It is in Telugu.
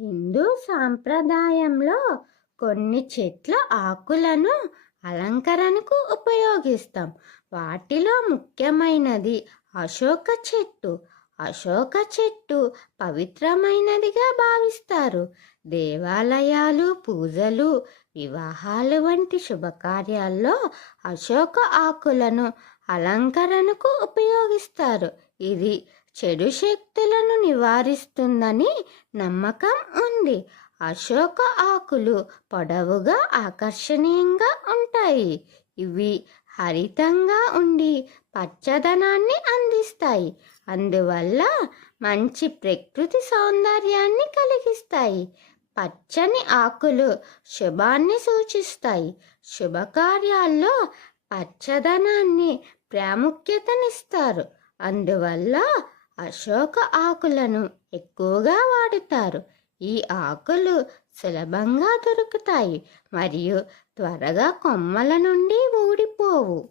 హిందూ సాంప్రదాయంలో కొన్ని చెట్ల ఆకులను అలంకరణకు ఉపయోగిస్తాం. వాటిలో ముఖ్యమైనది అశోక చెట్టు. అశోక చెట్టు పవిత్రమైనదిగా భావిస్తారు. దేవాలయాలు పూజలు వివాహాలు వంటి శుభకార్యాల్లో అశోక ఆకులను అలంకరణకు ఉపయోగిస్తారు. ఇది చెడు శక్తులను నివారిస్తుందని నమ్మకం ఉంది. అశోక ఆకులు పొడవుగా ఆకర్షణీయంగా ఉంటాయి. ఇవి హరితంగా ఉండి పచ్చదనాన్ని అందిస్తాయి. అందువల్ల మంచి ప్రకృతి సౌందర్యాన్ని కలిగిస్తాయి. పచ్చని ఆకులు శుభాన్ని సూచిస్తాయి. శుభకార్యాల్లో పచ్చదనాన్ని ప్రాముఖ్యతనిస్తారు. అందువల్ల అశోక ఆకులను ఎక్కువగా వాడుతారు. ఈ ఆకులు సులభంగా దొరుకుతాయి మరియు త్వరగా కొమ్మల నుండి ఊడిపోవు.